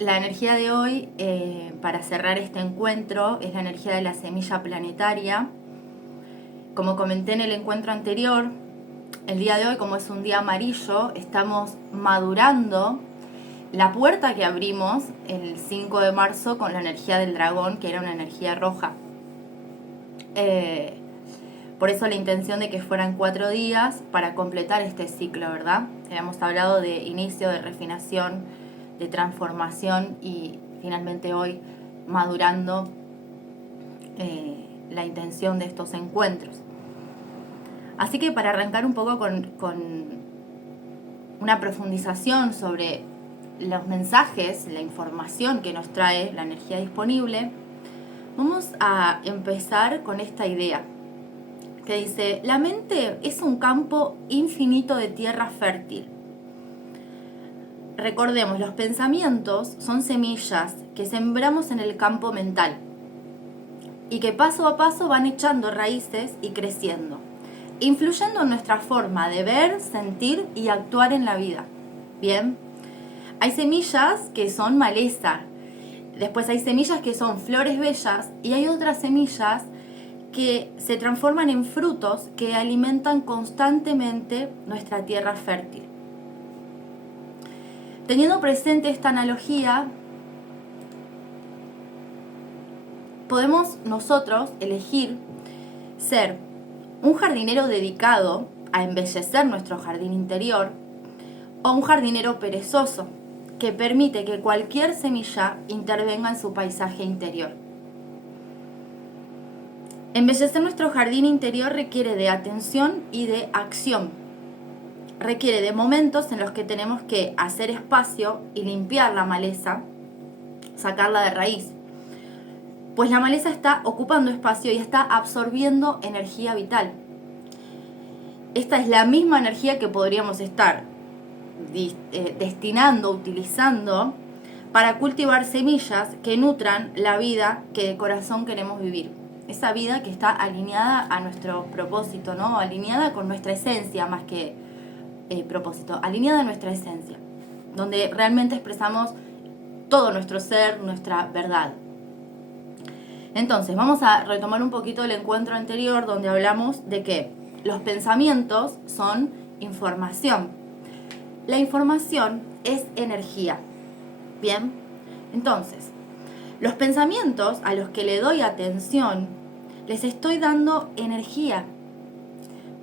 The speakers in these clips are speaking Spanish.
La energía de hoy, para cerrar este encuentro, es la energía de la semilla planetaria. Como comenté en el encuentro anterior, el día de hoy, como es un día amarillo, estamos madurando la puerta que abrimos el 5 de marzo con la energía del dragón, que era una energía roja. Por eso la intención de que fueran 4 días para completar este ciclo, ¿verdad? Habíamos hablado de inicio, de refinación, de transformación y finalmente hoy madurando la intención de estos encuentros. Así que para arrancar un poco con una profundización sobre los mensajes, la información que nos trae la energía disponible, vamos a empezar con esta idea que dice: la mente es un campo infinito de tierra fértil. Recordemos, los pensamientos son semillas que sembramos en el campo mental y que paso a paso van echando raíces y creciendo, influyendo en nuestra forma de ver, sentir y actuar en la vida. Bien, hay semillas que son maleza, después hay semillas que son flores bellas y hay otras semillas que se transforman en frutos que alimentan constantemente nuestra tierra fértil. Teniendo presente esta analogía, podemos nosotros elegir ser un jardinero dedicado a embellecer nuestro jardín interior o un jardinero perezoso que permite que cualquier semilla intervenga en su paisaje interior. Embellecer nuestro jardín interior requiere de atención y de acción. Requiere de momentos en los que tenemos que hacer espacio y limpiar la maleza, sacarla de raíz. Pues la maleza está ocupando espacio y está absorbiendo energía vital. Esta es la misma energía que podríamos estar destinando, utilizando para cultivar semillas que nutran la vida que de corazón queremos vivir. Esa vida que está alineada a nuestro propósito, ¿no? Alineada con nuestra esencia más que propósito, alineada a nuestra esencia, donde realmente expresamos todo nuestro ser, nuestra verdad. Entonces, vamos a retomar un poquito el encuentro anterior donde hablamos de que los pensamientos son información. La información es energía. Bien, entonces, los pensamientos a los que le doy atención, les estoy dando energía.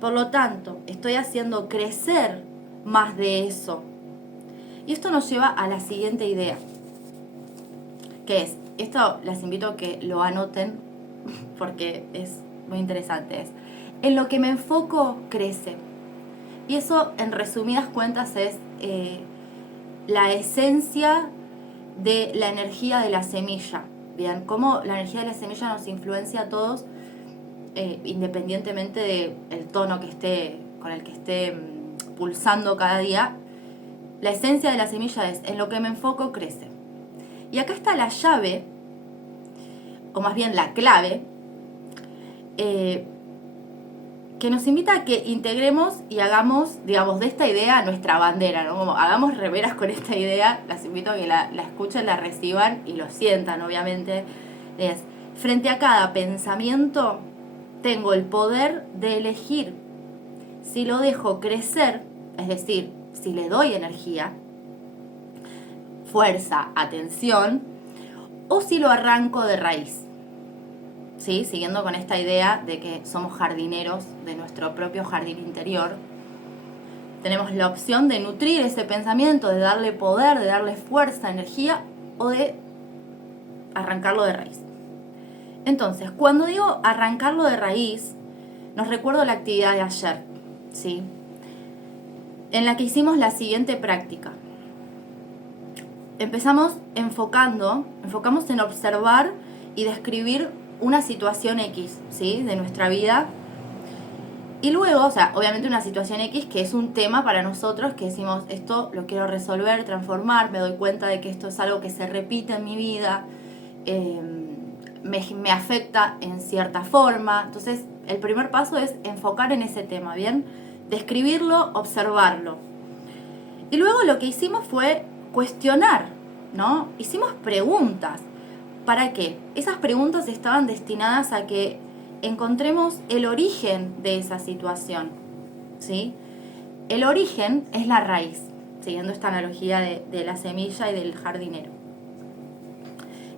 Por lo tanto, estoy haciendo crecer más de eso. Y esto nos lleva a la siguiente idea, que es, esto les invito a que lo anoten porque es muy interesante, es: en lo que me enfoco crece. Y eso, en resumidas cuentas, es la esencia de la energía de la semilla. Bien, cómo la energía de la semilla nos influencia a todos, independientemente del tono que esté, con el que esté pulsando cada día. La esencia de la semilla es: en lo que me enfoco crece. Y acá está la llave, o más bien la clave, que nos invita a que integremos y hagamos, digamos, de esta idea nuestra bandera, ¿no? Como hagamos reveras con esta idea. Las invito a que la escuchen, la reciban y lo sientan, obviamente. Es: frente a cada pensamiento tengo el poder de elegir si lo dejo crecer, es decir, si le doy energía, fuerza, atención, o si lo arranco de raíz. ¿Sí? Siguiendo con esta idea de que somos jardineros de nuestro propio jardín interior, tenemos la opción de nutrir ese pensamiento, de darle poder, de darle fuerza, energía, o de arrancarlo de raíz. Entonces, cuando digo arrancarlo de raíz, nos recuerdo la actividad de ayer, ¿sí? En la que hicimos la siguiente práctica. Empezamos enfocamos en observar y describir una situación X, ¿sí? De nuestra vida. Y luego, o sea, obviamente una situación X que es un tema para nosotros, que decimos: esto lo quiero resolver, transformar, me doy cuenta de que esto es algo que se repite en mi vida, me afecta en cierta forma. Entonces, el primer paso es enfocar en ese tema, ¿bien? Describirlo, observarlo. Y luego lo que hicimos fue cuestionar ¿no? Hicimos preguntas. ¿Para qué? Esas preguntas estaban destinadas a que encontremos el origen de esa situación, ¿sí? El origen es la raíz, siguiendo esta analogía de la semilla y del jardinero.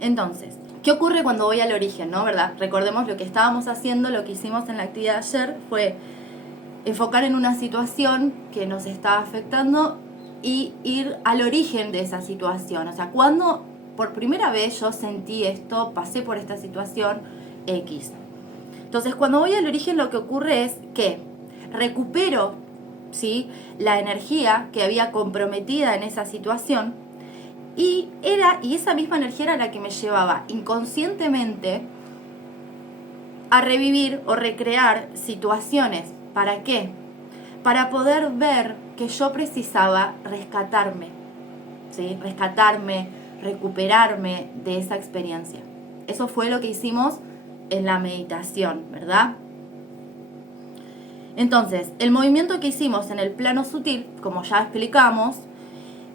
Entonces, ¿qué ocurre cuando voy al origen, no? ¿Verdad? Recordemos lo que estábamos haciendo, lo que hicimos en la actividad de ayer fue enfocar en una situación que nos estaba afectando y ir al origen de esa situación. O sea, cuando por primera vez yo sentí esto, pasé por esta situación X. Entonces, cuando voy al origen, lo que ocurre es que recupero, ¿sí?, la energía que había comprometida en esa situación y esa misma energía era la que me llevaba inconscientemente a revivir o recrear situaciones. ¿Para qué? Para poder ver que yo precisaba rescatarme, ¿sí? Rescatarme, recuperarme de esa experiencia. Eso fue lo que hicimos en la meditación, ¿verdad? Entonces, el movimiento que hicimos en el plano sutil, como ya explicamos,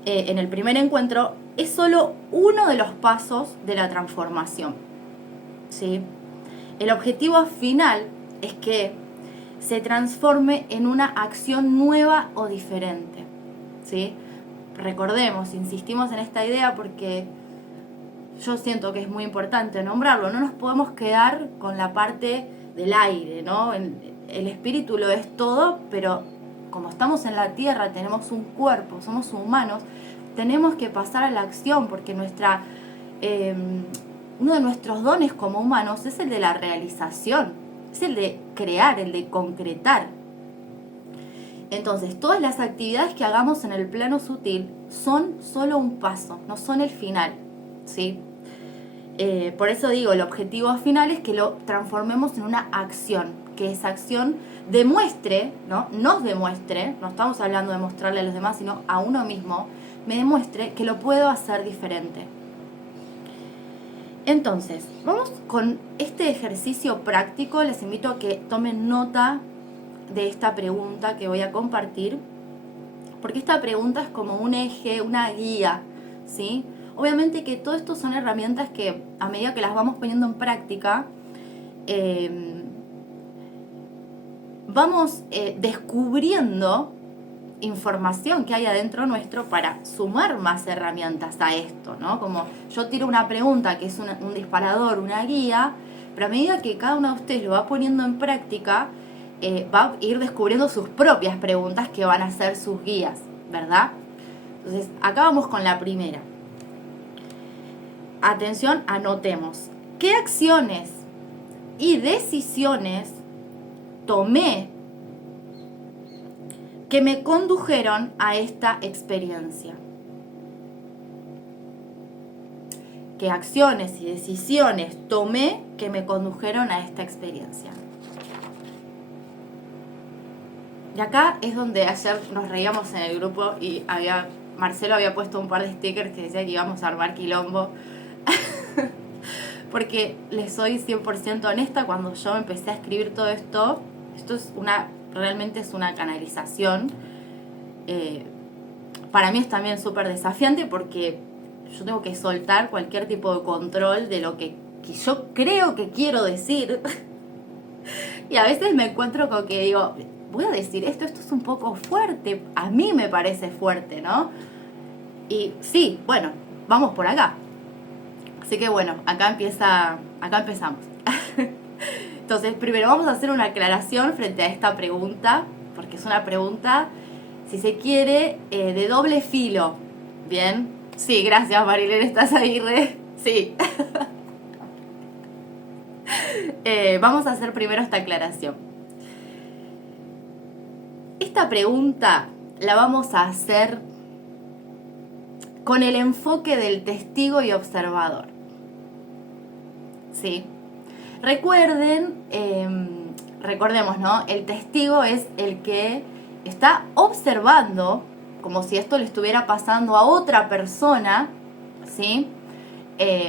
en el primer encuentro, es solo uno de los pasos de la transformación, ¿sí? El objetivo final es que se transforme en una acción nueva o diferente, ¿sí? Recordemos, insistimos en esta idea porque yo siento que es muy importante nombrarlo. No nos podemos quedar con la parte del aire, ¿no? El espíritu lo es todo, pero como estamos en la tierra, tenemos un cuerpo, somos humanos, tenemos que pasar a la acción porque uno de nuestros dones como humanos es el de la realización, es el de crear, el de concretar. Entonces, todas las actividades que hagamos en el plano sutil son solo un paso, no son el final, ¿sí? Por eso digo, el objetivo final es que lo transformemos en una acción, que esa acción demuestre, ¿no? Nos demuestre, no estamos hablando de mostrarle a los demás, sino a uno mismo, me demuestre que lo puedo hacer diferente. Entonces, vamos con este ejercicio práctico. Les invito a que tomen nota de esta pregunta que voy a compartir, porque esta pregunta es como un eje, una guía, ¿sí? Obviamente que todo esto son herramientas que a medida que las vamos poniendo en práctica, vamos descubriendo información que hay adentro nuestro para sumar más herramientas a esto, ¿no? Como yo tiro una pregunta que es un disparador, una guía, pero a medida que cada uno de ustedes lo va poniendo en práctica, va a ir descubriendo sus propias preguntas que van a ser sus guías, ¿verdad? Entonces, acá vamos con la primera. Atención, anotemos. ¿Qué acciones y decisiones tomé que me condujeron a esta experiencia? ¿Qué acciones y decisiones tomé que me condujeron a esta experiencia? Y acá es donde ayer nos reíamos en el grupo y Marcelo había puesto un par de stickers que decía que íbamos a armar quilombo. Porque les soy 100% honesta, cuando yo empecé a escribir todo esto es realmente es una canalización. Para mí es también súper desafiante porque yo tengo que soltar cualquier tipo de control de lo que yo creo que quiero decir. Y a veces me encuentro con que digo, voy a decir esto es un poco fuerte, a mí me parece fuerte, ¿no? Y sí, bueno, vamos por acá. Así que bueno, acá empezamos. Entonces, primero vamos a hacer una aclaración frente a esta pregunta, porque es una pregunta, si se quiere, de doble filo. ¿Bien? Sí, gracias Marilén, ¿estás ahí, re? Sí. Vamos a hacer primero esta aclaración. Esta pregunta la vamos a hacer con el enfoque del testigo y observador. ¿Sí? Recordemos, ¿no? El testigo es el que está observando como si esto le estuviera pasando a otra persona, ¿sí?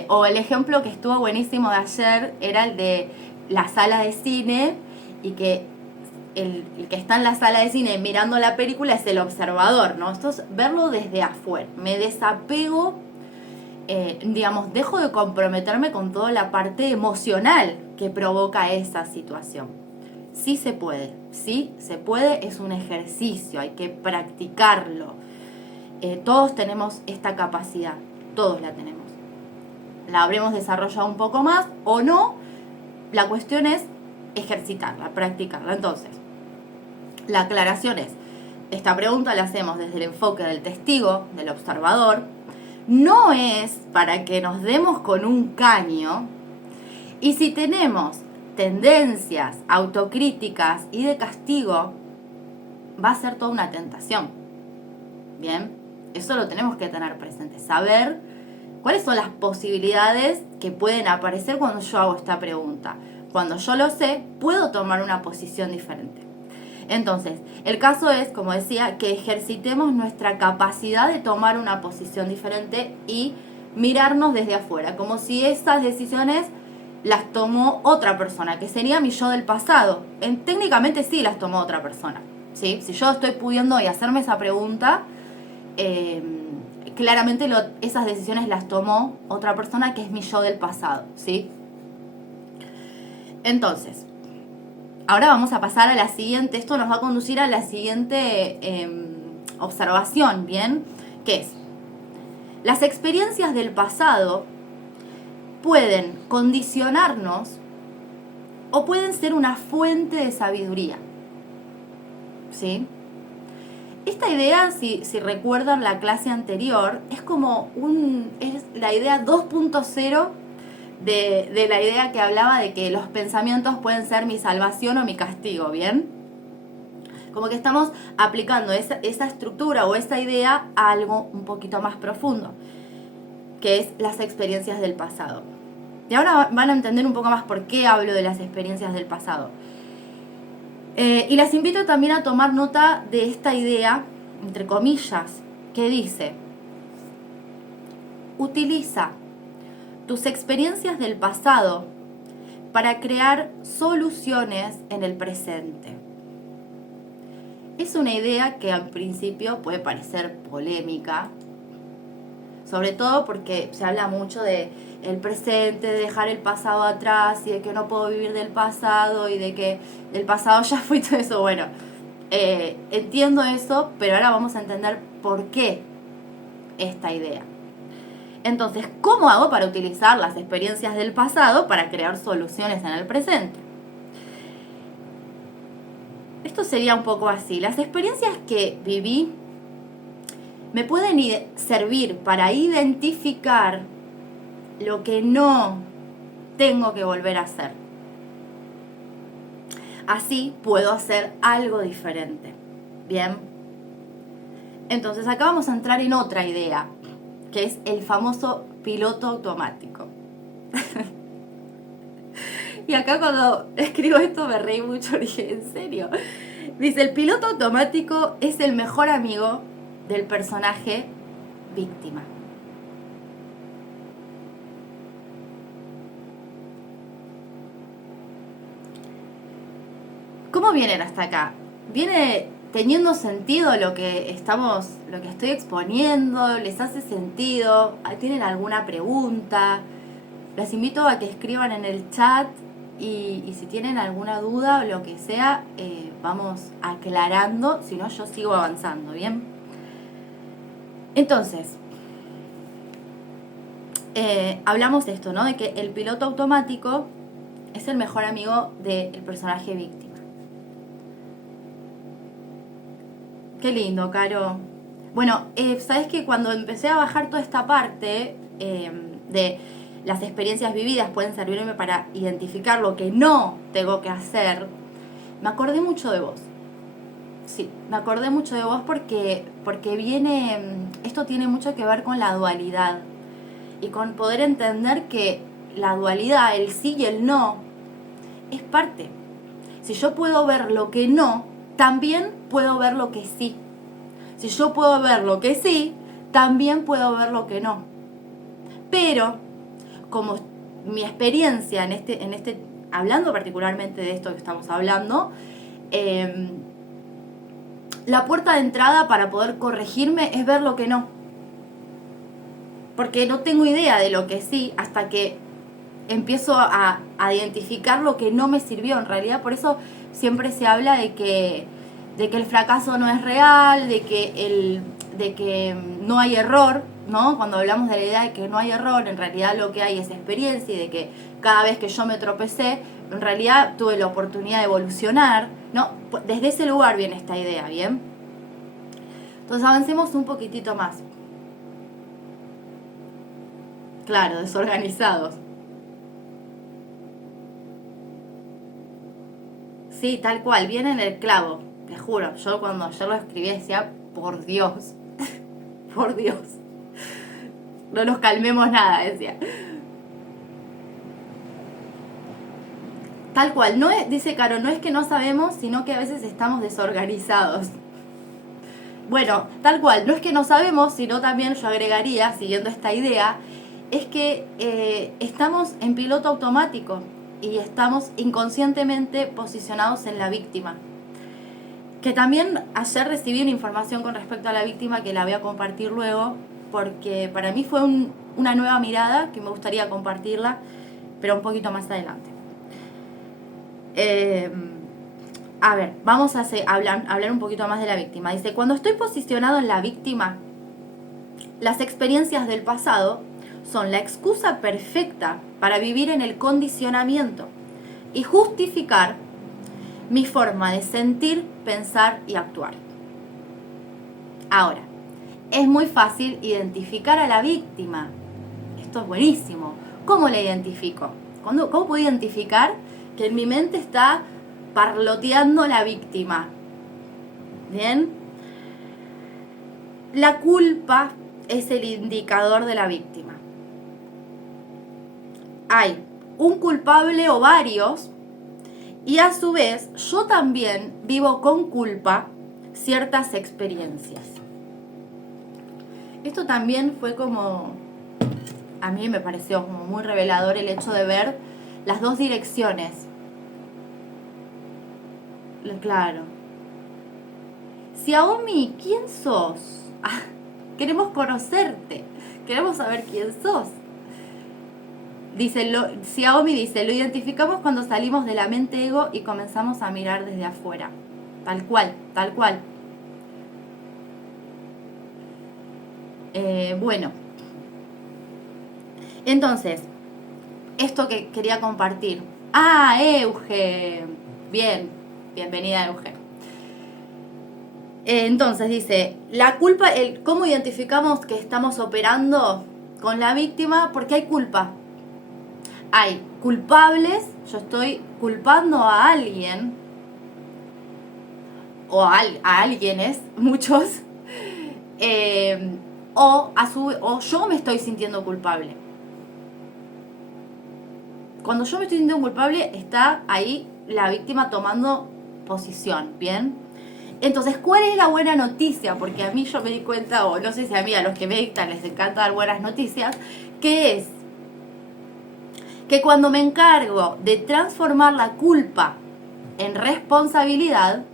O el ejemplo que estuvo buenísimo de ayer era el de la sala de cine y que el que está en la sala de cine mirando la película es el observador, ¿no? Esto es verlo desde afuera. Me desapego digamos, dejo de comprometerme con toda la parte emocional que provoca esa situación. Sí se puede, es un ejercicio, hay que practicarlo. Todos tenemos esta capacidad, todos la tenemos. La habremos desarrollado un poco más o no, la cuestión es ejercitarla, practicarla. Entonces, la aclaración es, esta pregunta la hacemos desde el enfoque del testigo, del observador, no es para que nos demos con un caño, y si tenemos tendencias autocríticas y de castigo, va a ser toda una tentación. Bien, eso lo tenemos que tener presente, saber cuáles son las posibilidades que pueden aparecer cuando yo hago esta pregunta. Cuando yo lo sé, puedo tomar una posición diferente. Entonces, el caso es, como decía, que ejercitemos nuestra capacidad de tomar una posición diferente y mirarnos desde afuera, como si esas decisiones las tomó otra persona, que sería mi yo del pasado. Técnicamente sí las tomó otra persona, ¿sí? Si yo estoy pudiendo y hacerme esa pregunta, claramente esas decisiones las tomó otra persona que es mi yo del pasado, ¿sí? Entonces, ahora vamos a pasar a la siguiente, esto nos va a conducir a la siguiente observación, ¿bien? Que es, las experiencias del pasado pueden condicionarnos o pueden ser una fuente de sabiduría, ¿sí? Esta idea, si recuerdan la clase anterior, es como es la idea 2.0 de la idea que hablaba de que los pensamientos pueden ser mi salvación o mi castigo, ¿bien? Como que estamos aplicando esa estructura o esa idea a algo un poquito más profundo, que es las experiencias del pasado. Y ahora van a entender un poco más por qué hablo de las experiencias del pasado. Y las invito también a tomar nota de esta idea, entre comillas, que dice: utiliza tus experiencias del pasado para crear soluciones en el presente. Es una idea que al principio puede parecer polémica, sobre todo porque se habla mucho de el presente, de dejar el pasado atrás y de que no puedo vivir del pasado y de que el pasado ya fue todo eso. Bueno, entiendo eso, pero ahora vamos a entender por qué esta idea. Entonces, ¿cómo hago para utilizar las experiencias del pasado para crear soluciones en el presente? Esto sería un poco así. Las experiencias que viví me pueden servir para identificar lo que no tengo que volver a hacer. Así puedo hacer algo diferente. Bien. Entonces acá vamos a entrar en otra idea, que es el famoso piloto automático. Y acá cuando escribo esto me reí mucho, dije, ¿en serio? Dice, el piloto automático es el mejor amigo del personaje víctima. ¿Cómo vienen hasta acá? ¿Viene teniendo sentido lo que estoy exponiendo? ¿Les hace sentido? ¿Tienen alguna pregunta? Les invito a que escriban en el chat y si tienen alguna duda o lo que sea, vamos aclarando, si no yo sigo avanzando, ¿bien? Entonces, hablamos de esto, ¿no? De que el piloto automático es el mejor amigo del personaje víctima. Qué lindo, Caro. Bueno, sabes que cuando empecé a bajar toda esta parte de las experiencias vividas pueden servirme para identificar lo que no tengo que hacer, me acordé mucho de vos. Sí, me acordé mucho de vos porque esto tiene mucho que ver con la dualidad y con poder entender que la dualidad, el sí y el no, es parte. Si yo puedo ver lo que no, también puedo ver lo que sí. Si yo puedo ver lo que sí, también puedo ver lo que no. Pero, como mi experiencia en este hablando particularmente de esto que estamos hablando, la puerta de entrada para poder corregirme es ver lo que no. porque no tengo idea de lo que sí hasta que empiezo a identificar lo que no me sirvió. En realidad, por eso siempre se habla de que el fracaso no es real, de que no hay error, ¿no? Cuando hablamos de la idea de que no hay error, en realidad lo que hay es experiencia, y de que cada vez que yo me tropecé, en realidad tuve la oportunidad de evolucionar, ¿no? Desde ese lugar viene esta idea, ¿bien? Entonces avancemos un poquitito más. Claro, desorganizados. Sí, tal cual, viene en el clavo, te juro. Yo cuando ayer lo escribí decía, por Dios, por Dios, no nos calmemos nada, decía. Tal cual, no es, dice Caro, no es que no sabemos, sino que a veces estamos desorganizados. Bueno, tal cual, no es que no sabemos, sino también yo agregaría, siguiendo esta idea, es que estamos en piloto automático y estamos inconscientemente posicionados en la víctima. Que también ayer recibí una información con respecto a la víctima que la voy a compartir luego, porque para mí fue una nueva mirada que me gustaría compartirla, pero un poquito más adelante. A ver, vamos a hablar un poquito más de la víctima. Dice, cuando estoy posicionado en la víctima, las experiencias del pasado son la excusa perfecta para vivir en el condicionamiento y justificar mi forma de sentir, pensar y actuar. Ahora, es muy fácil identificar a la víctima. Esto es buenísimo. ¿Cómo la identifico? ¿Cómo puedo identificar que en mi mente está parloteando la víctima? ¿Bien? La culpa es el indicador de la víctima. Hay un culpable o varios, y a su vez yo también vivo con culpa ciertas experiencias. Esto también fue como, a mí me pareció como muy revelador el hecho de ver las dos direcciones. Claro. Xiaomi, ¿quién sos? Ah, queremos conocerte, queremos saber quién sos. Dice, Xiaomi dice, lo identificamos cuando salimos de la mente ego y comenzamos a mirar desde afuera. Tal cual, tal cual. Bueno. Entonces, esto que quería compartir. Ah, Euge. Bien, bienvenida Euge. Entonces dice, la culpa, ¿cómo identificamos que estamos operando con la víctima? Porque hay culpa. Hay culpables, yo estoy culpando a alguien, o a alguienes, muchos, o yo me estoy sintiendo culpable. Cuando yo me estoy sintiendo culpable, está ahí la víctima tomando posición, ¿bien? Entonces, ¿cuál es la buena noticia? Porque a mí yo me di cuenta, o no sé si a mí, a los que meditan les encanta dar buenas noticias, que es que cuando me encargo de transformar la culpa en responsabilidad,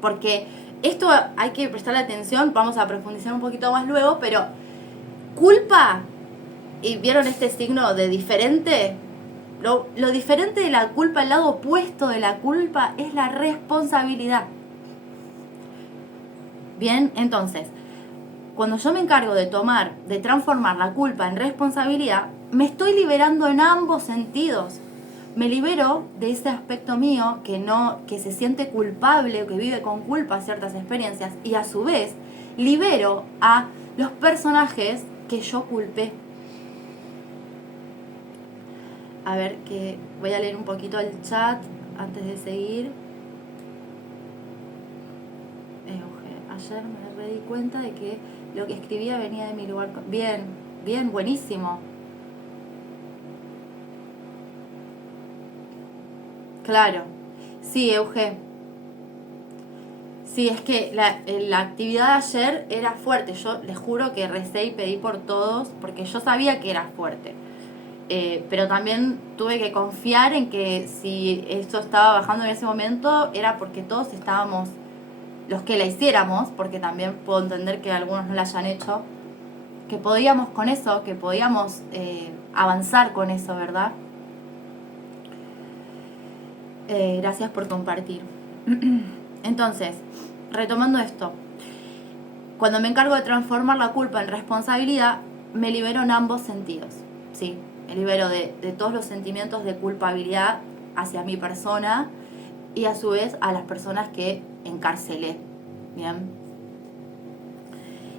porque esto hay que prestarle atención, vamos a profundizar un poquito más luego, pero culpa, y vieron este signo de diferente, lo diferente de la culpa, el lado opuesto de la culpa es la responsabilidad. Bien, entonces, cuando yo me encargo de transformar la culpa en responsabilidad, me estoy liberando en ambos sentidos. Me libero de ese aspecto mío que se siente culpable o que vive con culpa ciertas experiencias, y a su vez libero a los personajes que yo culpé. A ver, que voy a leer un poquito el chat antes de seguir. Ayer me di cuenta de que lo que escribía venía de mi lugar. Bien, bien, buenísimo. Claro. Sí, Euge. Sí, es que la actividad de ayer era fuerte. Yo les juro que recé y pedí por todos, porque yo sabía que era fuerte. Pero también tuve que confiar en que si esto estaba bajando en ese momento, era porque todos estábamos, los que la hiciéramos, porque también puedo entender que algunos no la hayan hecho, podíamos con eso, que podíamos avanzar con eso, ¿verdad? Gracias por compartir. Entonces, retomando esto, cuando me encargo de transformar la culpa en responsabilidad, me libero en ambos sentidos, ¿sí? Me libero de todos los sentimientos de culpabilidad hacia mi persona y a su vez a las personas que encarcelé, ¿bien?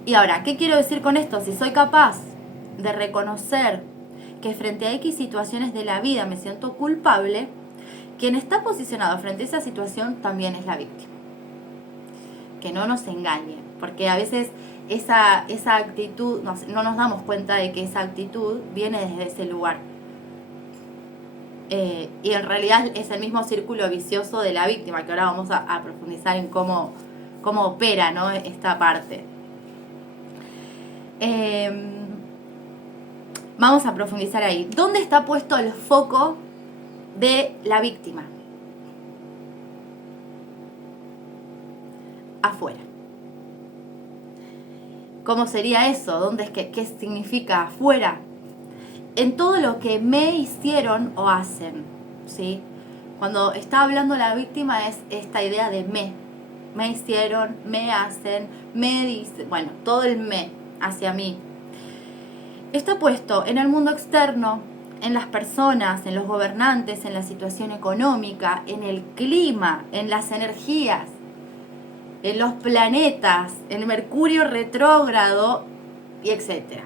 Y ahora, ¿qué quiero decir con esto? Si soy capaz de reconocer que frente a X situaciones de la vida me siento culpable, quien está posicionado frente a esa situación también es la víctima. Que no nos engañe, porque a veces esa actitud, no nos damos cuenta de que esa actitud viene desde ese lugar. Y en realidad es el mismo círculo vicioso de la víctima, que ahora vamos a profundizar en cómo opera, ¿no?, esta parte. Vamos a profundizar ahí. ¿Dónde está puesto el foco de la víctima? Afuera. ¿Cómo sería eso? ¿Qué significa afuera? En todo lo que me hicieron o hacen, ¿sí? Cuando está hablando la víctima es esta idea de me. Me hicieron, me hacen, me dicen, bueno, todo el me hacia mí. Está puesto en el mundo externo, en las personas, en los gobernantes, en la situación económica, en el clima, en las energías, en los planetas, en Mercurio retrógrado y etcétera.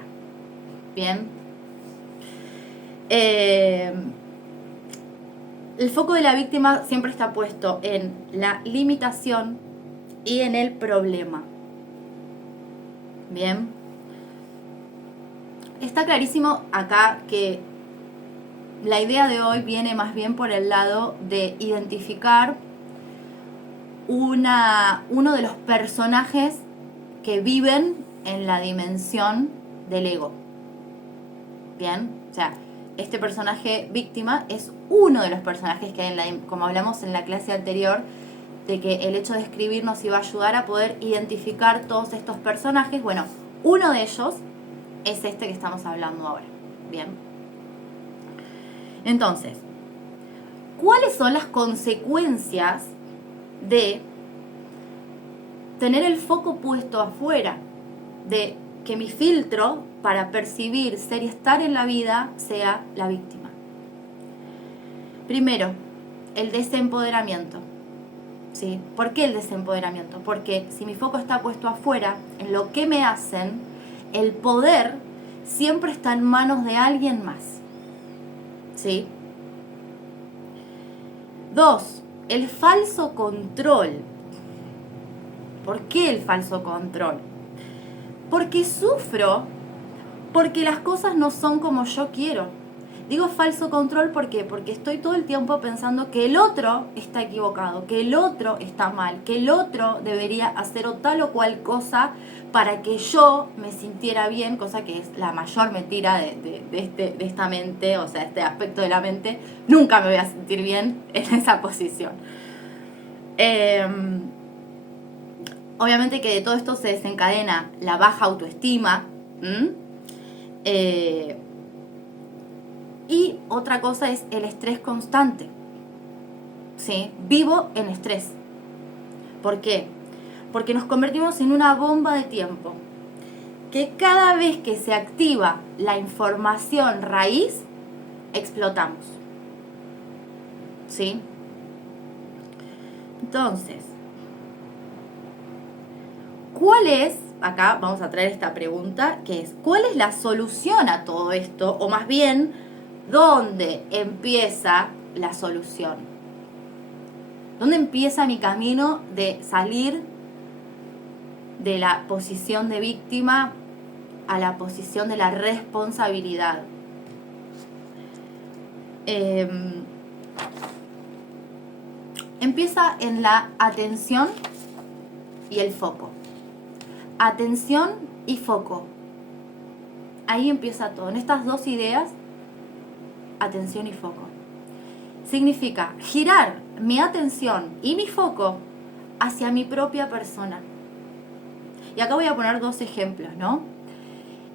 Bien. El foco de la víctima siempre está puesto en la limitación y en el problema. Bien. Está clarísimo acá que la idea de hoy viene más bien por el lado de identificar uno de los personajes que viven en la dimensión del ego. Bien, o sea, este personaje víctima es uno de los personajes que hay como hablamos en la clase anterior, de que el hecho de escribir nos iba a ayudar a poder identificar todos estos personajes. Bueno, uno de ellos es este que estamos hablando ahora. Bien. Entonces, ¿cuáles son las consecuencias de tener el foco puesto afuera? De que mi filtro para percibir, ser y estar en la vida sea la víctima. Primero, el desempoderamiento. ¿Sí? ¿Por qué el desempoderamiento? Porque si mi foco está puesto afuera, en lo que me hacen, el poder siempre está en manos de alguien más. ¿Sí? 2. El falso control. ¿Por qué el falso control? Porque sufro porque las cosas no son como yo quiero. Digo falso control ¿por qué? Porque estoy todo el tiempo pensando que el otro está equivocado, que el otro está mal, que el otro debería hacer o tal o cual cosa para que yo me sintiera bien, cosa que es la mayor mentira de esta mente, o sea, este aspecto de la mente. Nunca me voy a sentir bien en esa posición. Obviamente que de todo esto se desencadena la baja autoestima. Y otra cosa es el estrés constante. ¿Sí? Vivo en estrés. ¿Por qué? Porque nos convertimos en una bomba de tiempo. Que cada vez que se activa la información raíz, explotamos. ¿Sí? Entonces, ¿cuál es, acá vamos a traer esta pregunta, que es, ¿cuál es la solución a todo esto? O más bien, ¿dónde empieza la solución? ¿Dónde empieza mi camino de salir de la posición de víctima a la posición de la responsabilidad? Empieza en la atención y el foco. Atención y foco. Ahí empieza todo. En estas dos ideas, atención y foco. Significa girar mi atención y mi foco hacia mi propia persona. Y acá voy a poner dos ejemplos, ¿no?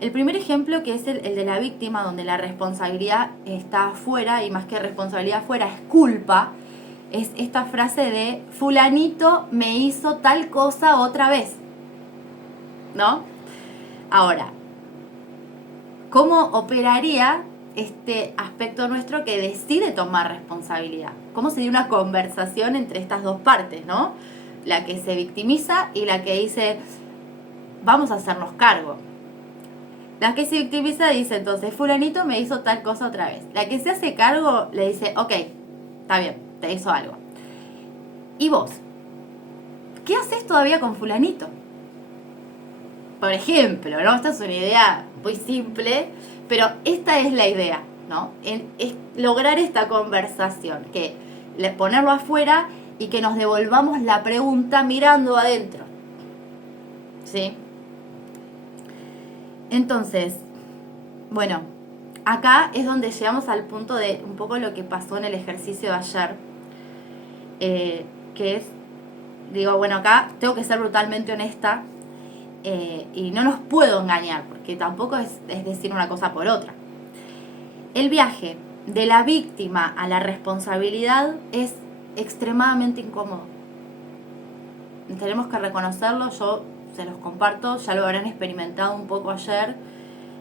El primer ejemplo, que es el de la víctima, donde la responsabilidad está afuera, y más que responsabilidad afuera, es culpa, es esta frase de fulanito me hizo tal cosa otra vez, ¿no? Ahora, ¿cómo operaría este aspecto nuestro que decide tomar responsabilidad? ¿Cómo sería una conversación entre estas dos partes, ¿no? La que se victimiza y la que dice, vamos a hacernos cargo. La que se victimiza dice, entonces, fulanito me hizo tal cosa otra vez. La que se hace cargo le dice, ok, está bien, te hizo algo. ¿Y vos? ¿Qué haces todavía con fulanito? Por ejemplo, ¿no? Esta es una idea muy simple, pero esta es la idea, ¿no? Es lograr esta conversación, que ponerlo afuera y que nos devolvamos la pregunta mirando adentro. ¿Sí? Entonces, bueno, acá es donde llegamos al punto de un poco lo que pasó en el ejercicio de ayer, que es, digo, bueno, acá tengo que ser brutalmente honesta y no nos puedo engañar, porque tampoco es decir una cosa por otra. El viaje de la víctima a la responsabilidad es extremadamente incómodo. Tenemos que reconocerlo, yo se los comparto, ya lo habrán experimentado un poco ayer,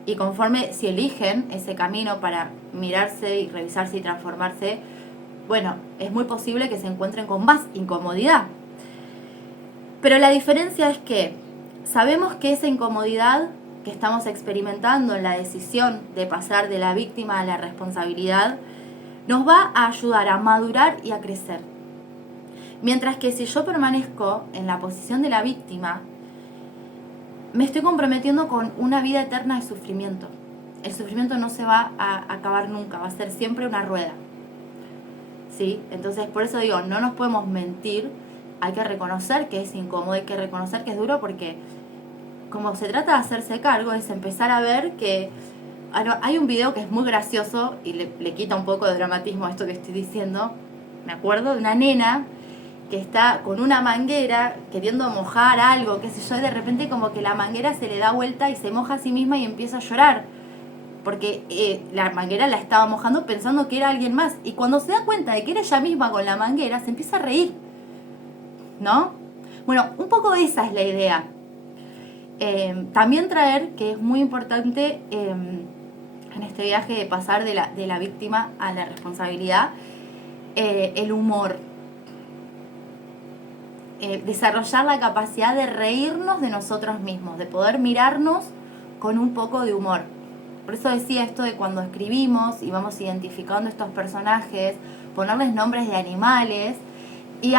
y conforme si eligen ese camino para mirarse y revisarse y transformarse, bueno, es muy posible que se encuentren con más incomodidad. Pero la diferencia es que sabemos que esa incomodidad que estamos experimentando en la decisión de pasar de la víctima a la responsabilidad nos va a ayudar a madurar y a crecer. Mientras que si yo permanezco en la posición de la víctima, me estoy comprometiendo con una vida eterna de sufrimiento. El sufrimiento no se va a acabar nunca, va a ser siempre una rueda. ¿Sí? Entonces, por eso digo, no nos podemos mentir, hay que reconocer que es incómodo, hay que reconocer que es duro, porque como se trata de hacerse cargo, es empezar a ver que hay un video que es muy gracioso y le quita un poco de dramatismo a esto que estoy diciendo. Me acuerdo de una nena que está con una manguera queriendo mojar algo, qué sé yo, y de repente como que la manguera se le da vuelta y se moja a sí misma y empieza a llorar, porque la manguera la estaba mojando pensando que era alguien más, y cuando se da cuenta de que era ella misma con la manguera, se empieza a reír, ¿no? Bueno, un poco esa es la idea. También traer, que es muy importante en este viaje de pasar de la víctima a la responsabilidad, el humor. Desarrollar la capacidad de reírnos de nosotros mismos, de poder mirarnos con un poco de humor. Por eso decía esto de cuando escribimos y vamos identificando estos personajes, ponerles nombres de animales y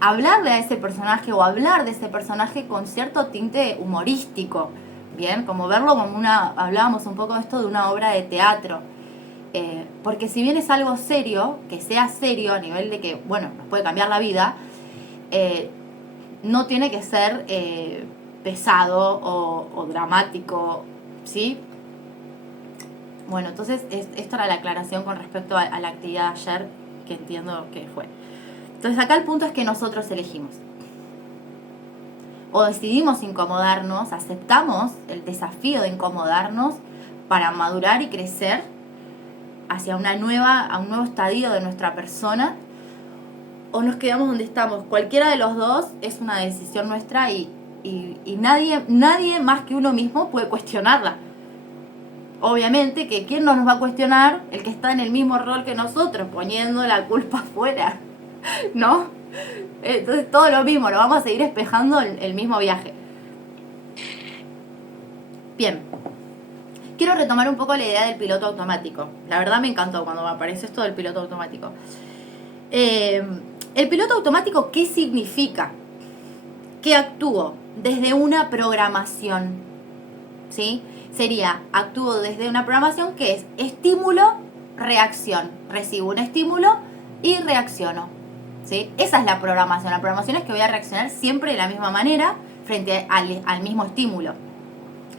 hablarle a ese personaje o hablar de ese personaje con cierto tinte humorístico, ¿bien? Como verlo como hablábamos un poco de esto de una obra de teatro. Porque si bien es algo serio, que sea serio a nivel de que, bueno, nos puede cambiar la vida, no tiene que ser pesado o dramático, ¿sí? Bueno, entonces esta era la aclaración con respecto a la actividad de ayer, que entiendo que fue. Entonces acá el punto es que nosotros elegimos. O decidimos incomodarnos, aceptamos el desafío de incomodarnos para madurar y crecer hacia a un nuevo estadio de nuestra persona, o nos quedamos donde estamos. Cualquiera de los dos es una decisión nuestra y nadie más que uno mismo puede cuestionarla. Obviamente que ¿quién no nos va a cuestionar? El que está en el mismo rol que nosotros, poniendo la culpa afuera, ¿no? Entonces todo lo mismo, lo vamos a seguir espejando el mismo viaje. Bien, quiero retomar un poco la idea del piloto automático. La verdad me encantó cuando me apareció esto del piloto automático. El piloto automático, ¿qué significa? Que actúo desde una programación, ¿sí? Sería, actúo desde una programación que es estímulo-reacción. Recibo un estímulo y reacciono, ¿sí? Esa es la programación. La programación es que voy a reaccionar siempre de la misma manera frente al mismo estímulo,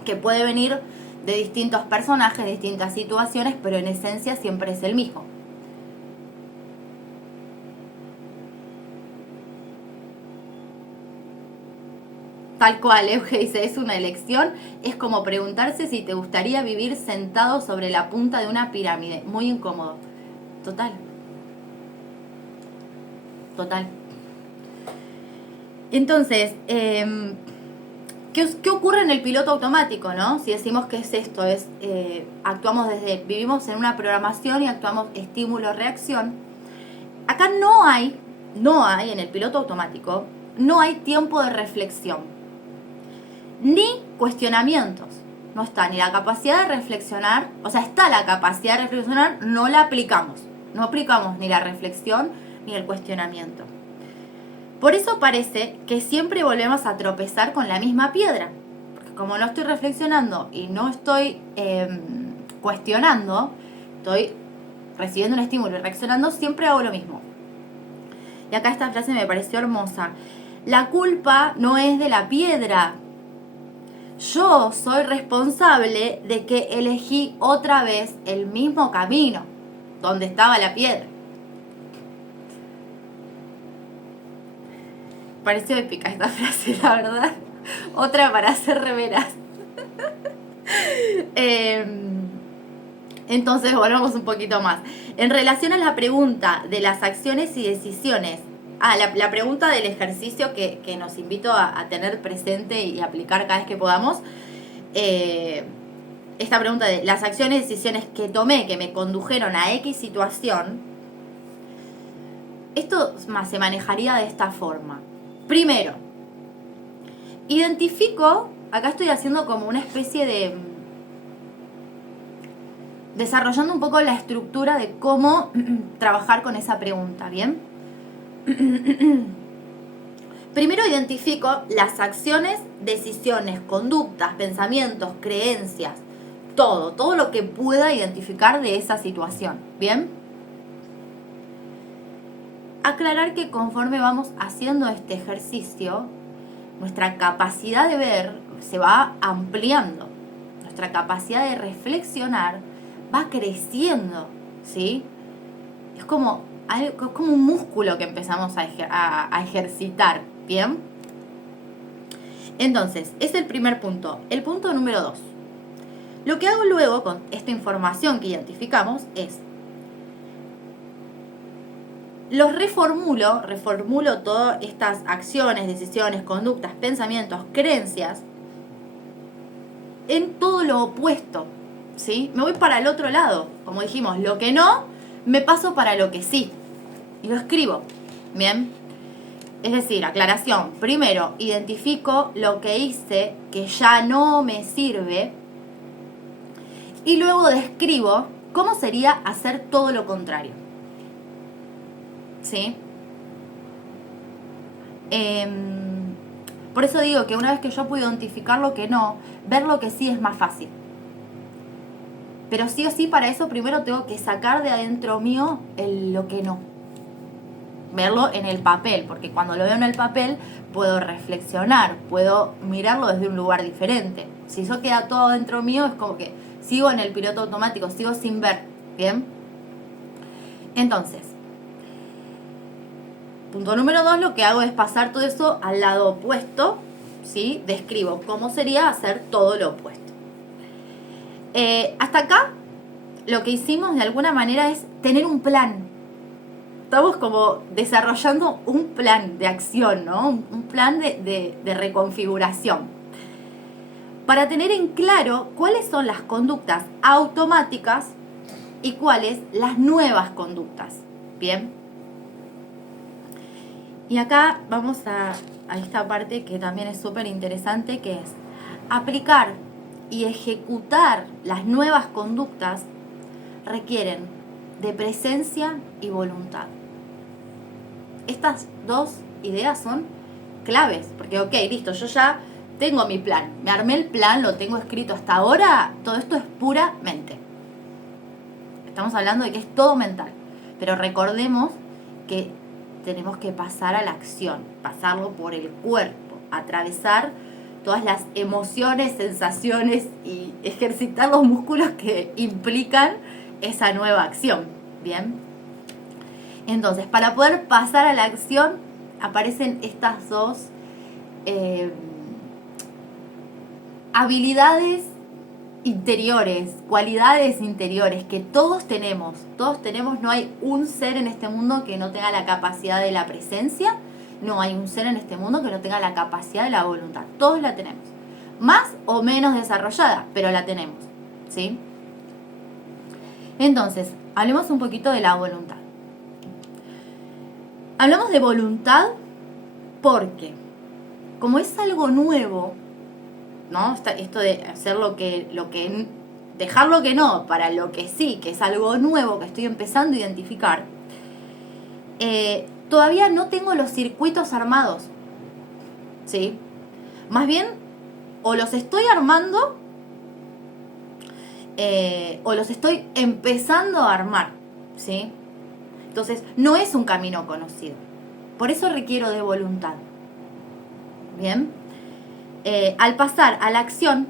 que puede venir de distintos personajes, de distintas situaciones, pero en esencia siempre es el mismo. Tal cual, Euge dice, es una elección. Es como preguntarse si te gustaría vivir sentado sobre la punta de una pirámide. Muy incómodo. Total. Total. Entonces, ¿qué ocurre en el piloto automático, no? Si decimos que es esto, actuamos vivimos en una programación y actuamos estímulo-reacción. Acá no hay en el piloto automático, no hay tiempo de reflexión, ni cuestionamientos. No está ni la capacidad de reflexionar, o sea, está la capacidad de reflexionar, no la aplicamos. No aplicamos ni la reflexión ni el cuestionamiento. Por eso parece que siempre volvemos a tropezar con la misma piedra. Porque como no estoy reflexionando y no estoy cuestionando, estoy recibiendo un estímulo y reaccionando, siempre hago lo mismo. Y acá esta frase me pareció hermosa. La culpa no es de la piedra. Yo soy responsable de que elegí otra vez el mismo camino donde estaba la piedra. Pareció épica esta frase, la verdad. Otra para hacer reveras. Entonces, volvamos un poquito más. En relación a la pregunta de las acciones y decisiones, la pregunta del ejercicio que nos invito a tener presente y aplicar cada vez que podamos, esta pregunta de las acciones y decisiones que tomé, que me condujeron a X situación, esto se manejaría de esta forma. Primero, identifico, acá estoy haciendo como una especie de... desarrollando un poco la estructura de cómo trabajar con esa pregunta, ¿bien? Primero identifico las acciones, decisiones, conductas, pensamientos, creencias, todo lo que pueda identificar de esa situación, ¿bien? Aclarar que conforme vamos haciendo este ejercicio, nuestra capacidad de ver se va ampliando, nuestra capacidad de reflexionar va creciendo, ¿sí? Es como un músculo que empezamos a ejercitar, ¿bien? Entonces, es el primer punto. El punto número 2. Lo que hago luego con esta información que identificamos es los reformulo todas estas acciones, decisiones, conductas, pensamientos, creencias en todo lo opuesto, ¿sí? Me voy para el otro lado, como dijimos, lo que no, me paso para lo que sí, y lo escribo, ¿bien? Es decir, aclaración, primero identifico lo que hice que ya no me sirve, y luego describo cómo sería hacer todo lo contrario. ¿Sí? Por eso digo que una vez que yo puedo identificar lo que no, ver lo que sí es más fácil. Pero sí o sí, para eso primero tengo que sacar de adentro mío lo que no. Verlo en el papel, porque cuando lo veo en el papel puedo reflexionar, puedo mirarlo desde un lugar diferente. Si eso queda todo dentro mío, es como que sigo en el piloto automático, sigo sin ver, ¿bien? Entonces, punto número 2, lo que hago es pasar todo eso al lado opuesto, ¿sí? Describo cómo sería hacer todo lo opuesto. Hasta acá, lo que hicimos de alguna manera es tener un plan. Estamos como desarrollando un plan de acción, ¿no? Un plan de reconfiguración. Para tener en claro cuáles son las conductas automáticas y cuáles las nuevas conductas. ¿Bien? Y acá vamos a esta parte que también es súper interesante, que es aplicar y ejecutar las nuevas conductas requieren de presencia y voluntad. Estas dos ideas son claves, porque ok, listo, yo ya tengo mi plan, me armé el plan, lo tengo escrito hasta ahora, todo esto es pura mente. Estamos hablando de que es todo mental, pero recordemos que tenemos que pasar a la acción, pasarlo por el cuerpo, atravesar todas las emociones, sensaciones y ejercitar los músculos que implican esa nueva acción, ¿bien? Entonces, para poder pasar a la acción, aparecen estas dos habilidades interiores, cualidades interiores que todos tenemos, no hay un ser en este mundo que no tenga la capacidad de la presencia, no hay un ser en este mundo que no tenga la capacidad de la voluntad, todos la tenemos, más o menos desarrollada, pero la tenemos, ¿sí? Entonces, hablemos un poquito de la voluntad. Hablamos de voluntad porque, como es algo nuevo, ¿no? Esto de hacer dejar lo que no, para lo que sí, que es algo nuevo que estoy empezando a identificar, todavía no tengo los circuitos armados, ¿sí? Más bien, o los estoy armando, o los estoy empezando a armar, ¿sí? Entonces, no es un camino conocido. Por eso requiero de voluntad. ¿Bien? Al pasar a la acción,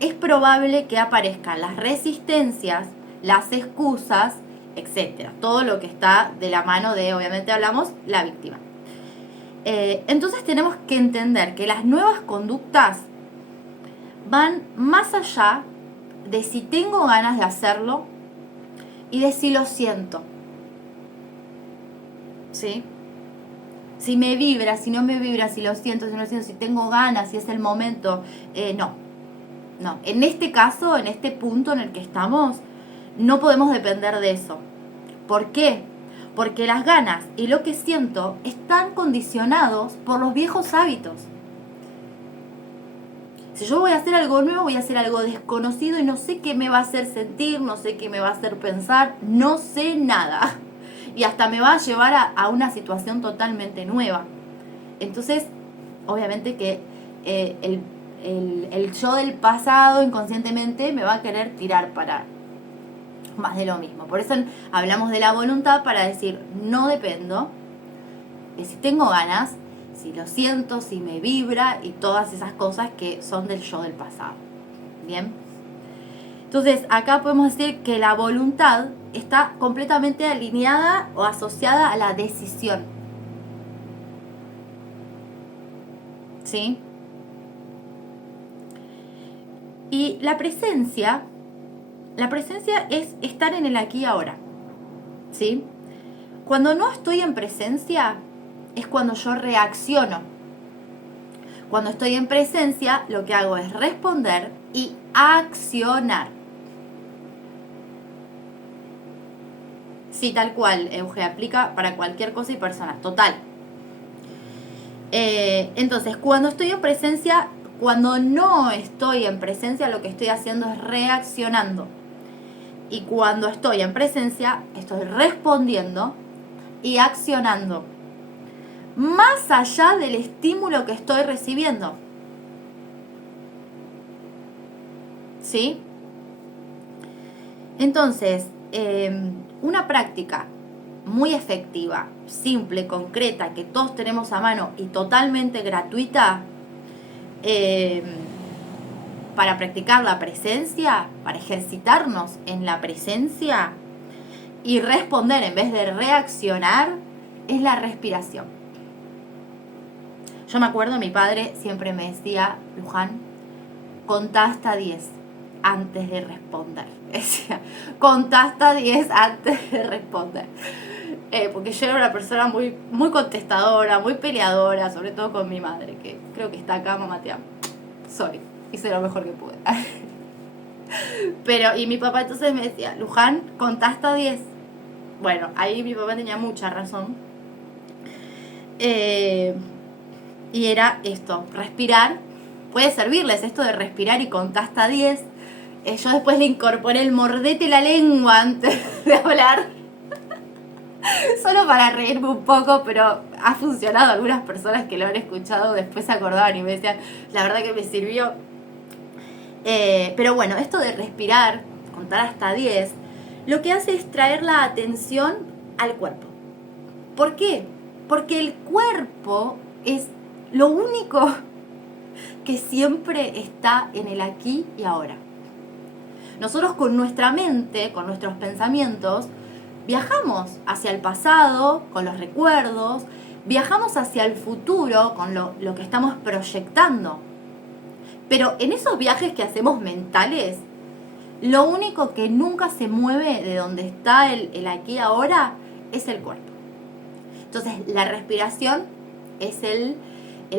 es probable que aparezcan las resistencias, las excusas, etc. Todo lo que está de la mano de, obviamente hablamos, la víctima. Entonces tenemos que entender que las nuevas conductas van más allá de si tengo ganas de hacerlo y de si lo siento. ¿Sí? Si me vibra, si no me vibra, si lo siento, si no lo siento, si tengo ganas, si es el momento. No. En este caso, en este punto en el que estamos, no podemos depender de eso. ¿Por qué? Porque las ganas y lo que siento están condicionados por los viejos hábitos. Si yo voy a hacer algo nuevo, voy a hacer algo desconocido y no sé qué me va a hacer sentir, no sé qué me va a hacer pensar, no sé nada. Y hasta me va a llevar a una situación totalmente nueva. Entonces, obviamente que el yo del pasado inconscientemente me va a querer tirar para más de lo mismo. Por eso hablamos de la voluntad para decir, no dependo de si tengo ganas, si lo siento, si me vibra y todas esas cosas que son del yo del pasado. ¿Bien? Entonces, acá podemos decir que la voluntad está completamente alineada o asociada a la decisión. ¿Sí? Y la presencia es estar en el aquí y ahora. ¿Sí? Cuando no estoy en presencia, es cuando yo reacciono. Cuando estoy en presencia, lo que hago es responder y accionar. Sí, tal cual, Euge, aplica para cualquier cosa y persona, total. Entonces, cuando estoy en presencia, cuando no estoy en presencia, lo que estoy haciendo es reaccionando. Y cuando estoy en presencia, estoy respondiendo y accionando. Más allá del estímulo que estoy recibiendo. ¿Sí? Entonces, una práctica muy efectiva, simple, concreta, que todos tenemos a mano y totalmente gratuita para practicar la presencia, para ejercitarnos en la presencia y responder en vez de reaccionar, es la respiración. Yo me acuerdo, mi padre siempre me decía, Luján, contá hasta 10 antes de responder. Decía, contá hasta 10 antes de responder. Porque yo era una persona muy, muy contestadora, muy peleadora, sobre todo con mi madre, que creo que está acá, mamá, te amo. Sorry, hice lo mejor que pude. Pero, y mi papá entonces me decía, Luján, contá hasta 10. Bueno, ahí mi papá tenía mucha razón. Y era esto, respirar. Puede servirles esto de respirar y contar hasta 10. Yo después le incorporé el mordete la lengua antes de hablar. Solo para reírme un poco, pero ha funcionado. Algunas personas que lo han escuchado después se acordaban y me decían, la verdad que me sirvió. Pero bueno, esto de respirar, contar hasta 10, lo que hace es traer la atención al cuerpo. ¿Por qué? Porque el cuerpo es lo único que siempre está en el aquí y ahora. Nosotros con nuestra mente, con nuestros pensamientos, viajamos hacia el pasado, con los recuerdos, viajamos hacia el futuro, con lo que estamos proyectando. Pero en esos viajes que hacemos mentales, lo único que nunca se mueve de donde está el aquí y ahora es el cuerpo. Entonces, la respiración es el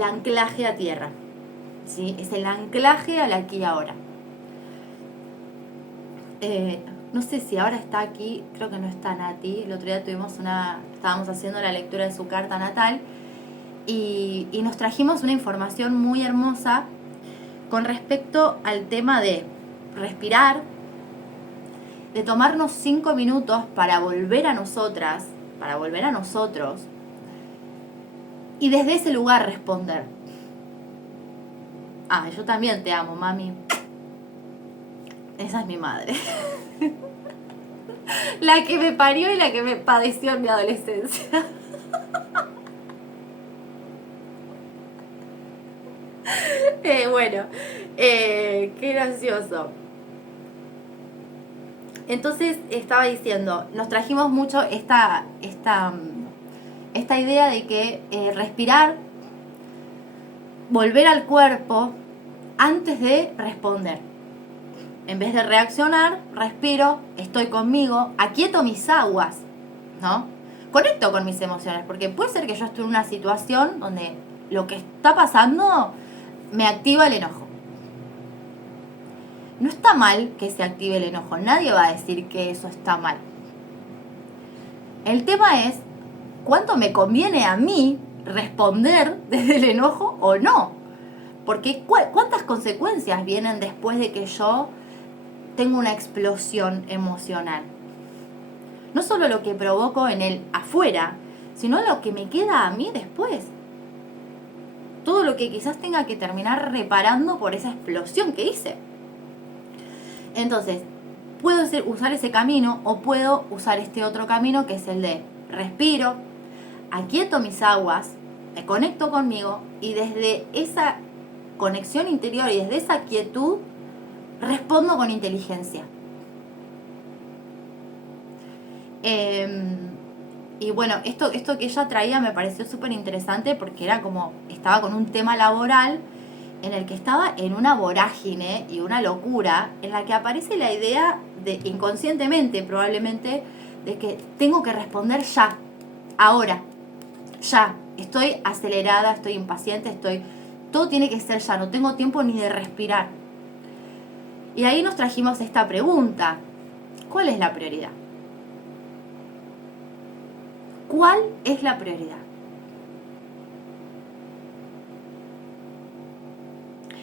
anclaje a tierra, ¿sí? Es el anclaje al aquí y ahora. No sé si ahora está aquí, creo que no está Nati. El otro día estábamos haciendo la lectura de su carta natal y nos trajimos una información muy hermosa con respecto al tema de respirar, de tomarnos 5 minutos para volver a nosotras, para volver a nosotros, y desde ese lugar responder. Ah, yo también te amo, mami. Esa es mi madre. La que me parió y la que me padeció en mi adolescencia. Bueno, qué gracioso. Entonces estaba diciendo, nos trajimos mucho esta idea de que respirar, volver al cuerpo antes de responder. En vez de reaccionar, respiro, estoy conmigo, aquieto mis aguas, ¿no? Conecto con mis emociones, porque puede ser que yo esté en una situación donde lo que está pasando me activa el enojo. No está mal que se active el enojo, nadie va a decir que eso está mal. El tema es cuánto me conviene a mí responder desde el enojo o no. Porque ¿cuántas consecuencias vienen después de que yo tengo una explosión emocional? No solo lo que provoco en el afuera, sino lo que me queda a mí después. Todo lo que quizás tenga que terminar reparando por esa explosión que hice. Entonces, puedo usar ese camino o puedo usar este otro camino que es el de respiro, aquieto mis aguas, me conecto conmigo y desde esa conexión interior y desde esa quietud respondo con inteligencia. Y bueno, esto que ella traía me pareció súper interesante porque era como, estaba con un tema laboral en el que estaba en una vorágine y una locura en la que aparece la idea de, inconscientemente probablemente, de que tengo que responder ya, ahora, ya, estoy acelerada, estoy impaciente, todo tiene que ser ya, no tengo tiempo ni de respirar. Y ahí nos trajimos esta pregunta, ¿cuál es la prioridad? ¿Cuál es la prioridad?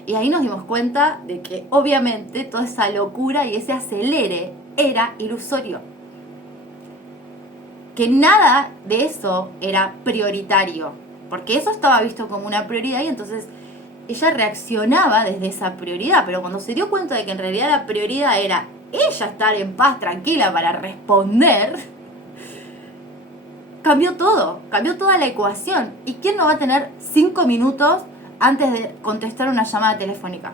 Y ahí nos dimos cuenta de que obviamente toda esa locura y ese acelere era ilusorio. Que nada de eso era prioritario, porque eso estaba visto como una prioridad y entonces ella reaccionaba desde esa prioridad, pero cuando se dio cuenta de que en realidad la prioridad era ella estar en paz, tranquila para responder, cambió toda la ecuación. ¿Y quién no va a tener 5 minutos antes de contestar una llamada telefónica?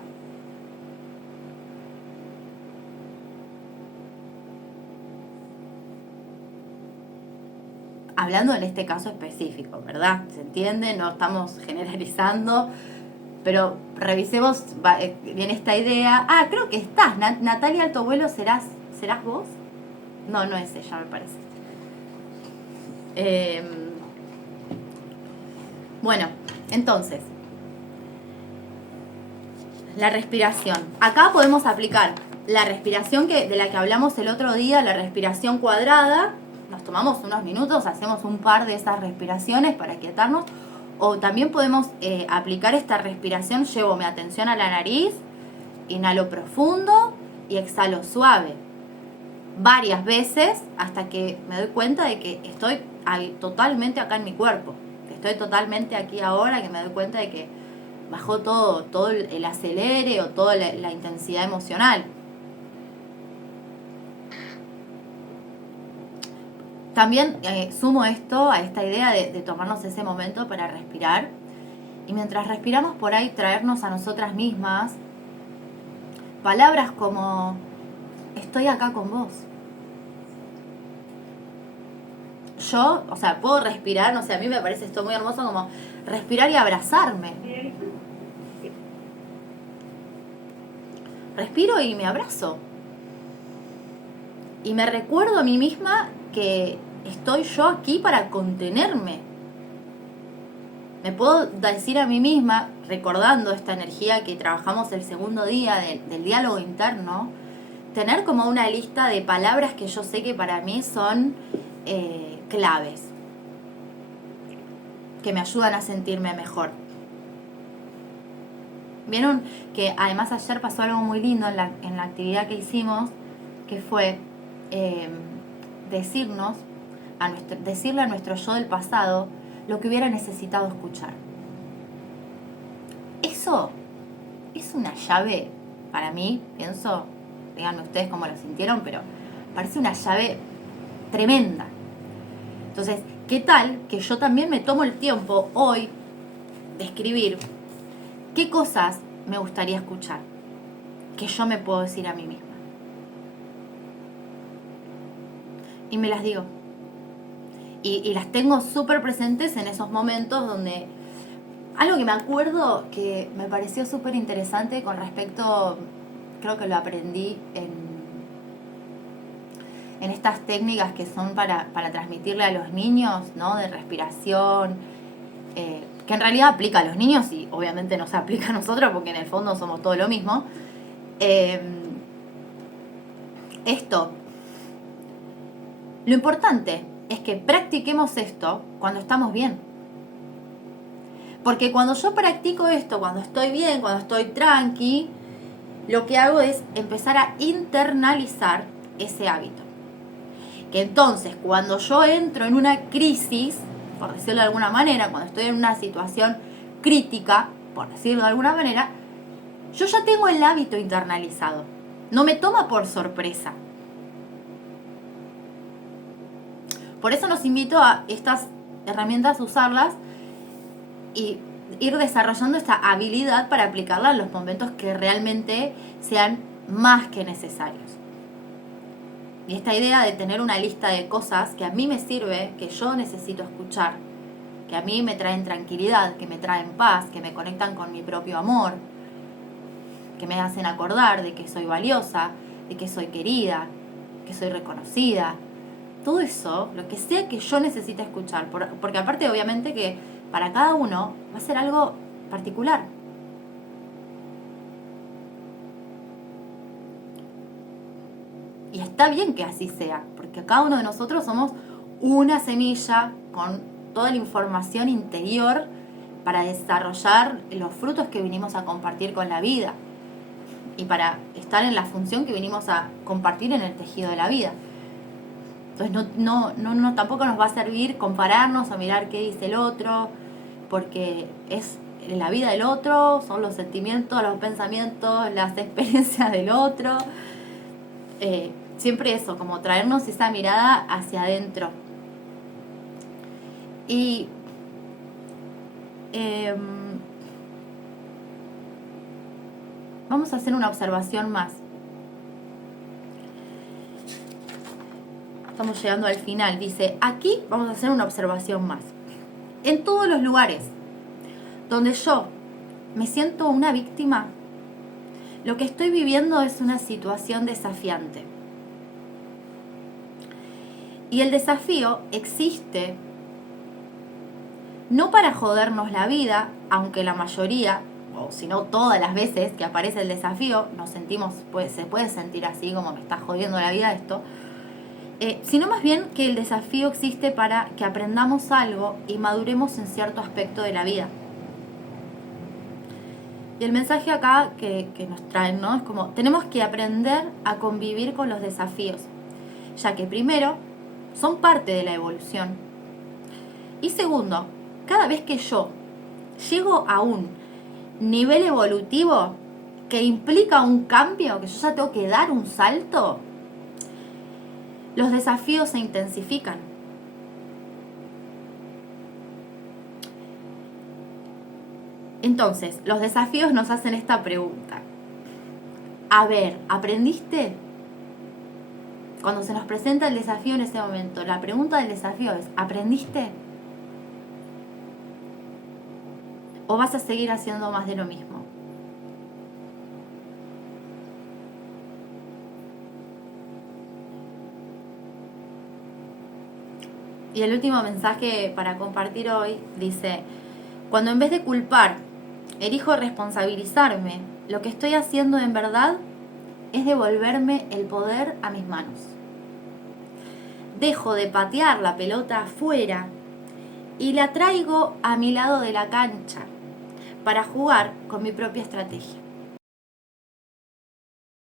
Hablando en este caso específico, ¿verdad? ¿Se entiende? No estamos generalizando, pero revisemos bien esta idea. Ah, creo que estás. Natalia Altovuelo, ¿serás vos? No, no es ella, me parece. Bueno, entonces, la respiración. Acá podemos aplicar la respiración de la que hablamos el otro día, la respiración cuadrada. Nos tomamos unos minutos, hacemos un par de esas respiraciones para quietarnos. O también podemos aplicar esta respiración, llevo mi atención a la nariz, inhalo profundo y exhalo suave. Varias veces hasta que me doy cuenta de que estoy totalmente acá en mi cuerpo. Que estoy totalmente aquí ahora, que me doy cuenta de que bajó todo el acelere o toda la intensidad emocional. También sumo esto a esta idea de tomarnos ese momento para respirar. Y mientras respiramos por ahí, traernos a nosotras mismas palabras como estoy acá con vos. Yo, o sea, puedo respirar, no sé, a mí me parece esto muy hermoso como respirar y abrazarme. respiro y me abrazo. Y me recuerdo a mí misma que estoy yo aquí para contenerme. Me puedo decir a mí misma, recordando esta energía que trabajamos el segundo día del diálogo interno, tener como una lista de palabras que yo sé que para mí son claves, que me ayudan a sentirme mejor. Vieron que además ayer pasó algo muy lindo en la actividad que hicimos, que fue decirle a nuestro yo del pasado lo que hubiera necesitado escuchar. Eso es una llave para mí, pienso, díganme ustedes cómo lo sintieron, pero parece una llave tremenda. Entonces, ¿qué tal que yo también me tomo el tiempo hoy de escribir qué cosas me gustaría escuchar, que yo me puedo decir a mí misma? Y me las digo. Y las tengo súper presentes en esos momentos donde... Algo que me acuerdo que me pareció súper interesante con respecto, creo que lo aprendí en estas técnicas que son para transmitirle a los niños, ¿no? De respiración, que en realidad aplica a los niños y obviamente no se aplica a nosotros porque en el fondo somos todo lo mismo. Lo importante es que practiquemos esto cuando estamos bien. Porque cuando yo practico esto, cuando estoy bien, cuando estoy tranqui, lo que hago es empezar a internalizar ese hábito. Que entonces, cuando yo entro en una crisis, por decirlo de alguna manera, cuando estoy en una situación crítica, por decirlo de alguna manera, yo ya tengo el hábito internalizado. No me toma por sorpresa. Por eso los invito a estas herramientas, usarlas y ir desarrollando esta habilidad para aplicarla en los momentos que realmente sean más que necesarios. Y esta idea de tener una lista de cosas que a mí me sirve, que yo necesito escuchar, que a mí me traen tranquilidad, que me traen paz, que me conectan con mi propio amor, que me hacen acordar de que soy valiosa, de que soy querida, que soy reconocida. Todo eso, lo que sea que yo necesite escuchar, porque aparte obviamente que para cada uno va a ser algo particular. Y está bien que así sea, porque cada uno de nosotros somos una semilla con toda la información interior para desarrollar los frutos que vinimos a compartir con la vida y para estar en la función que vinimos a compartir en el tejido de la vida. Entonces no tampoco nos va a servir compararnos o mirar qué dice el otro, porque es la vida del otro, son los sentimientos, los pensamientos, las experiencias del otro. Siempre eso, como traernos esa mirada hacia adentro. Y vamos a hacer una observación más. Estamos llegando al final. Dice, aquí vamos a hacer una observación más. En todos los lugares donde yo me siento una víctima, lo que estoy viviendo es una situación desafiante. Y el desafío existe no para jodernos la vida, aunque la mayoría, o si no todas las veces que aparece el desafío, nos sentimos, se puede sentir así como me está jodiendo la vida esto, sino más bien que el desafío existe para que aprendamos algo y maduremos en cierto aspecto de la vida. Y el mensaje acá que nos traen, ¿no? Es como, tenemos que aprender a convivir con los desafíos, ya que primero, son parte de la evolución. Y segundo, cada vez que yo llego a un nivel evolutivo que implica un cambio, que yo ya tengo que dar un salto, los desafíos se intensifican. Entonces, los desafíos nos hacen esta pregunta. A ver, ¿aprendiste? Cuando se nos presenta el desafío en ese momento, la pregunta del desafío es, ¿aprendiste? ¿O vas a seguir haciendo más de lo mismo? Y el último mensaje para compartir hoy dice: cuando en vez de culpar, elijo responsabilizarme, lo que estoy haciendo en verdad es devolverme el poder a mis manos. Dejo de patear la pelota afuera y la traigo a mi lado de la cancha para jugar con mi propia estrategia.